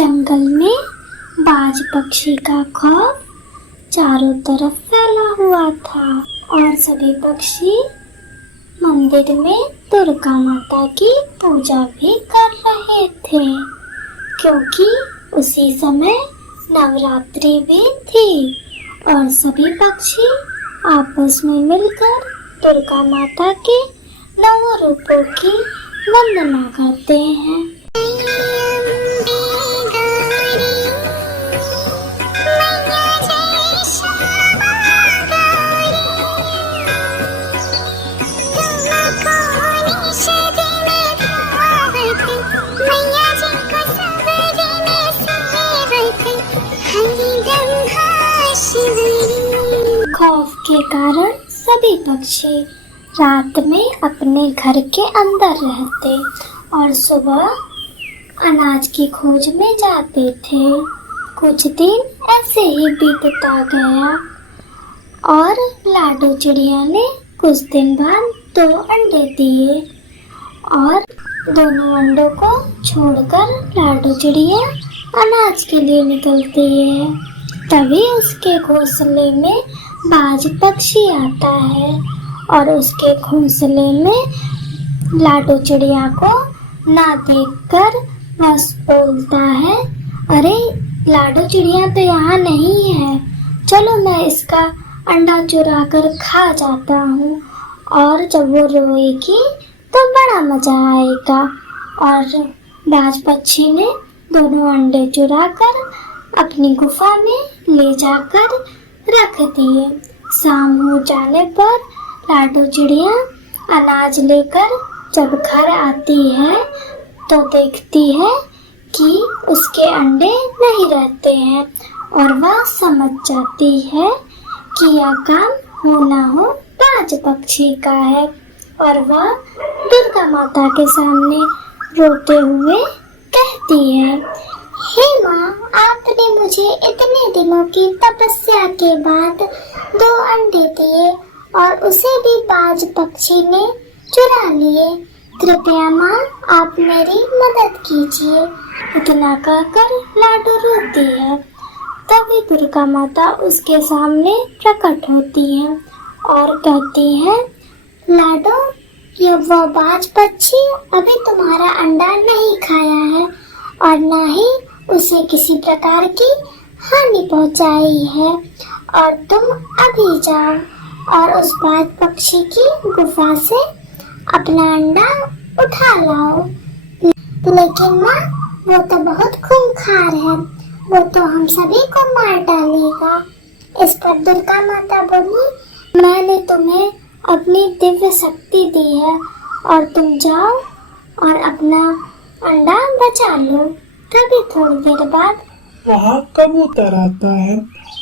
जंगल में बाज पक्षी का खौफ चारों तरफ फैला हुआ था और सभी पक्षी मंदिर में दुर्गा माता की पूजा भी कर रहे थे, क्योंकि उसी समय नवरात्रि भी थी और सभी पक्षी आपस में मिलकर दुर्गा माता के 9 रूपों की वंदना करते हैं। खौफ के कारण सभी पक्षी रात में अपने घर के अंदर रहते और सुबह अनाज की खोज में जाते थे। कुछ दिन ऐसे ही बीतता गया और लाडो चिड़िया ने कुछ दिन बाद 2 अंडे दिए और दोनों अंडों को छोड़कर लाडो चिड़िया अनाज के लिए निकलती है। तभी उसके घोंसले में बाज पक्षी आता है और उसके घोंसले में लाडो चिड़िया को ना देखकर बस बोलता है, अरे लाडो चिड़िया तो यहाँ नहीं है, चलो मैं इसका अंडा चुरा कर खा जाता हूँ और जब वो रोएगी तो बड़ा मजा आएगा। और बाज पक्षी ने दोनों अंडे चुरा कर अपनी गुफा में ले जाकर रख दिए। शाम हो जाने पर लाडो चिड़िया अनाज लेकर जब घर आती है तो देखती है कि उसके अंडे नहीं रहते हैं और वह समझ जाती है कि यह काम हो ना हो बाज पक्षी का है और वह दुर्गा माता के सामने रोते हुए कहती है, हे माँ, आपने मुझे इतने दिनों की तपस्या के बाद 2 अंडे दिए और उसे भी बाज पक्षी ने चुरा लिए। कृपया माँ, आप मेरी मदद कीजिए। इतना कहकर लाडो रोती है। तभी दुर्गा माता उसके सामने प्रकट होती है और कहती है, लाडो, ये वह बाज पक्षी अभी तुम्हारा अंडा नहीं खाया है और ना ही उसे किसी प्रकार की हानि पहुंचाई है और तुम अभी जाओ और उस बाज पक्षी की गुफा से अपना अंडा उठा लाओ। लेकिन माँ, वो तो बहुत खूंखार है, वो तो हम सभी को मार डालेगा। इस पर दुर्गा माता बोली, मैंने तुम्हें अपनी दिव्य शक्ति दी है और तुम जाओ और अपना अंडा बचा लो। तभी थोड़ी देर बाद वहाँ कबूतर आता है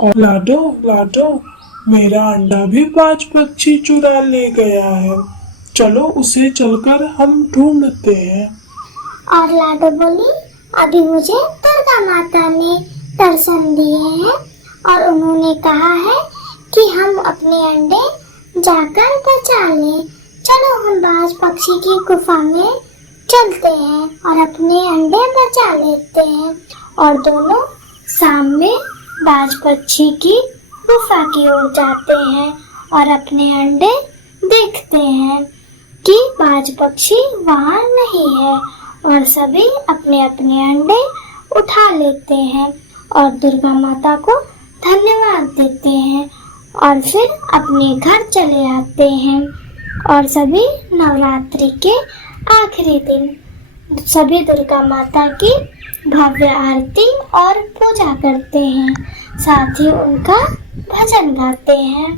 और लाडो लाडो, मेरा अंडा भी बाज पक्षी चुरा ले गया है, चलो उसे चलकर हम ढूंढते हैं। और लाडो बोली, अभी मुझे दुर्गा माता ने दर्शन दिए हैं और उन्होंने कहा है कि हम अपने अंडे जाकर बचा लें। चलो हम बाज पक्षी की गुफा में चलते हैं और अपने अंडे बचा लेते हैं। और दोनों शाम में बाज पक्षी की गुफा की ओर जाते हैं और अपने अंडे देखते हैं कि बाज पक्षी वहाँ नहीं है और सभी अपने अपने अंडे उठा लेते हैं और दुर्गा माता को धन्यवाद देते हैं और फिर अपने घर चले आते हैं। और सभी नवरात्रि के आखिरी दिन सभी दुर्गा माता की भव्य आरती और पूजा करते हैं, साथ ही उनका भजन गाते हैं।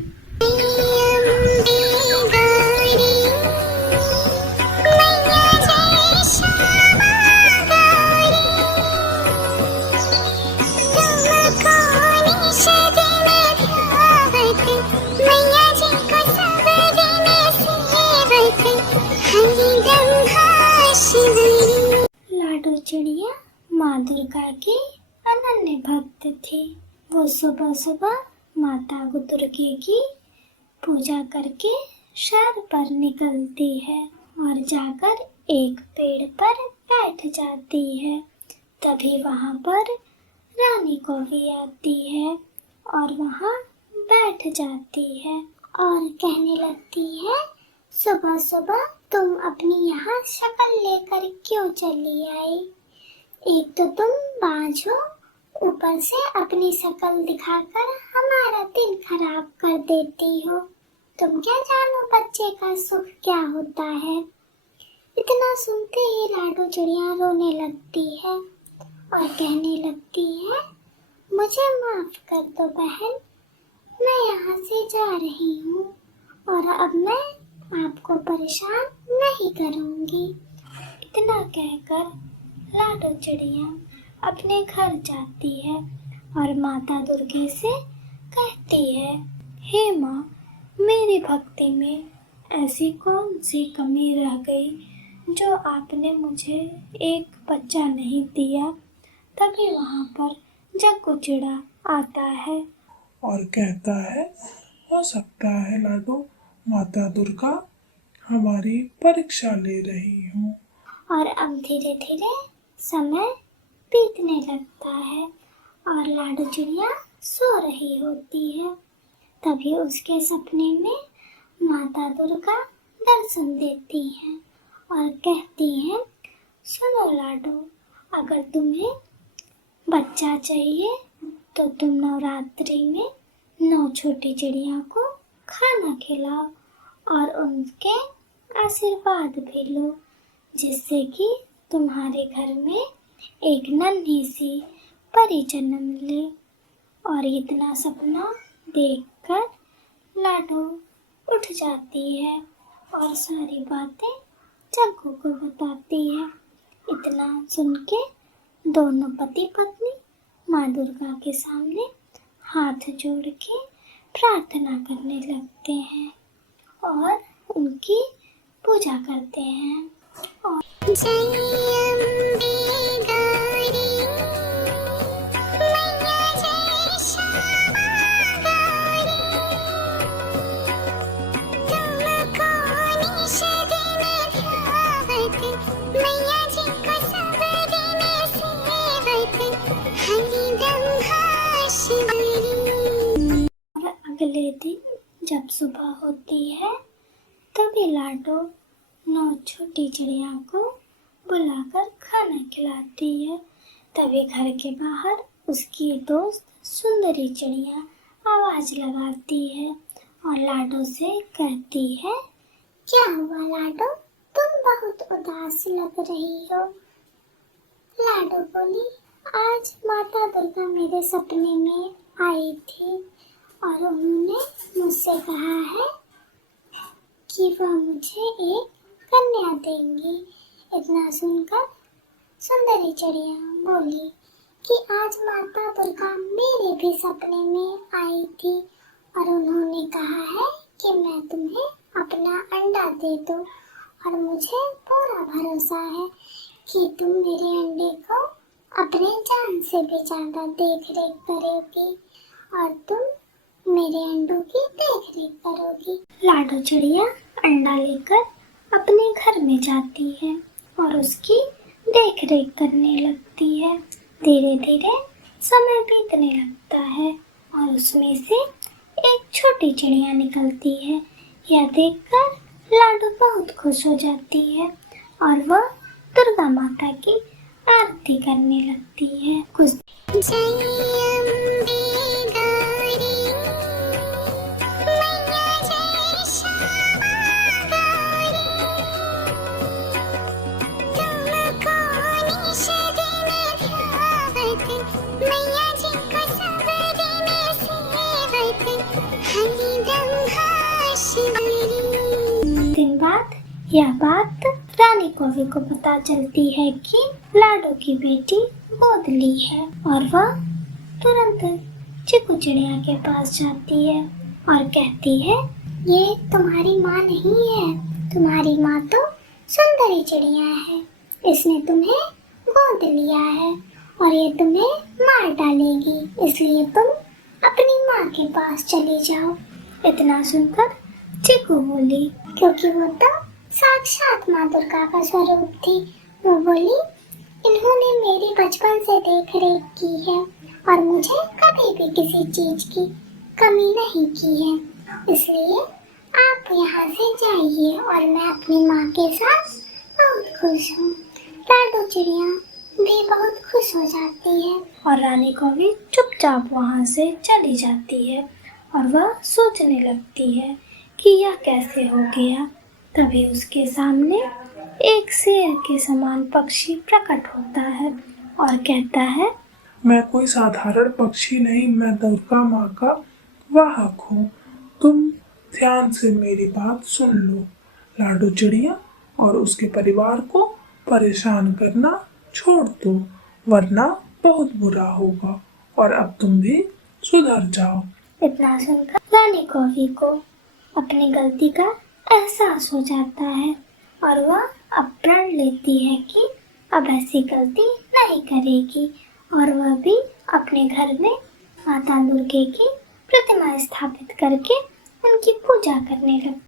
लाडो चिड़िया माँ दुर्गा की अनन्य भक्त थी। वो सुबह सुबह माता दुर्गे की पूजा करके शहर पर निकलती है और जाकर एक पेड़ पर बैठ जाती है। तभी वहाँ पर रानी कौवी आती है और वहाँ बैठ जाती है और कहने लगती है, सुबह सुबह तुम अपनी यहाँ शक्ल लेकर क्यों चली आई? एक तो तुम बाँझ हो, ऊपर से अपनी शक्ल दिखाकर हमारा दिन खराब कर देती हो। तुम क्या जानो बच्चे का सुख क्या होता है। इतना सुनते ही लाडो चिड़िया रोने लगती है और कहने लगती है, मुझे माफ कर दो बहन, मैं यहाँ से जा रही हूँ और अब मैं आपको परेशान नहीं करूँगी। इतना कहकर लाडो चिड़िया अपने घर जाती है और माता दुर्गे से कहती है, हे माँ, मेरी भक्ति में ऐसी कौन सी कमी रह गई जो आपने मुझे एक बच्चा नहीं दिया। तभी वहाँ पर जग्गू चिड़ा आता है और कहता है, हो सकता है लाडो, माता दुर्गा हमारी परीक्षा ले रही हूँ। और अब धीरे धीरे समय बीतने लगता है और लाडो चिड़िया सो रही होती है। तभी उसके सपने में माता दुर्गा दर्शन देती हैं और कहती हैं, सुनो लाडो, अगर तुम्हें बच्चा चाहिए तो तुम नवरात्रि में 9 छोटी चिड़िया को खाना खिलाओ और उनके आशीर्वाद भी लो, जिससे कि तुम्हारे घर में एक नन्ही सी परी जन्म ले। और इतना सपना देखकर लाडो उठ जाती है और सारी बातें जग्गू को बताती है। इतना सुन के दोनों पति पत्नी माँ दुर्गा के सामने हाथ जोड़ के प्रार्थना करने लगते हैं और उनकी पूजा करते हैं। और अगले दिन जब सुबह होती है तभी लाडो 9 छोटी चिड़िया को बुलाकर खाना खिलाती है। तभी घर के बाहर उसकी दोस्त सुंदरी चिड़िया आवाज लगाती है और लाडो से कहती है, क्या हुआ लाडो, तुम बहुत उदास लग रही हो। लाडो बोली, आज माता दुर्गा मेरे सपने में आई थी और उन्होंने मुझसे कहा है कि वह मुझे एक कन्या देंगी। इतना सुनकर सुंदरी चिड़िया बोली कि आज माता दुर्गा मेरे भी सपने में आई थी और उन्होंने कहा है कि मैं तुम्हें अपना अंडा दे दूं और मुझे पूरा भरोसा है कि तुम मेरे अंडे को अपने जान से भी ज्यादा देख रेख करोगी और तुम मेरे अंडों की देख रेख करोगी। लाडो चिड़िया अंडा लेकर अपने घर में जाती है और उसकी देख रेख करने लगती है। धीरे धीरे समय बीतने लगता है और उसमें से एक छोटी चिड़िया निकलती है। यह देखकर लाडो बहुत खुश हो जाती है और वह दुर्गा माता की आरती करने लगती है। कुछ दिन बाद यह बात रानी कौवी को पता चलती है कि लाडो की बेटी गोद ली है और वह तुरंत चिकू चिड़िया के पास जाती है और कहती है, ये तुम्हारी माँ नहीं है, तुम्हारी माँ तो सुंदरी चिड़िया है। इसने तुम्हें गोद लिया है और ये तुम्हें मार डालेगी, इसलिए तुम अपनी माँ के पास चले जाओ। इतना सुनकर चिकू बोली, क्योंकि वो तो साक्षात माँ दुर्गा का स्वरूप थी, वो बोली, इन्होंने उन्होंने मेरी बचपन से देख रेख की है और मुझे कभी भी किसी चीज की कमी नहीं की है। इसलिए आप यहाँ से जाइए और मैं अपनी माँ के साथ बहुत खुश हूँ। लाडो चिड़िया भी बहुत खुश हो जाती है और रानी कौवी चुपचाप वहाँ से चली जाती है और वह सोचने लगती है कि यह कैसे हो गया। तभी उसके सामने एक शेर के समान पक्षी प्रकट होता है और कहता है, मैं कोई साधारण पक्षी नहीं, मैं दुर्गा माँ का वाहक हूँ। तुम ध्यान से मेरी बात सुन लो लाडो चिड़िया, और उसके परिवार को परेशान करना छोड़ दो, वरना बहुत बुरा होगा। और अब तुम भी सुधर जाओ। इतना सुनकर रानी कौवी को अपनी गलती का एहसास हो जाता है और वह अब प्रण लेती है कि अब ऐसी गलती नहीं करेगी और वह भी अपने घर में माता दुर्गे की प्रतिमा स्थापित करके उनकी पूजा करने लगती है।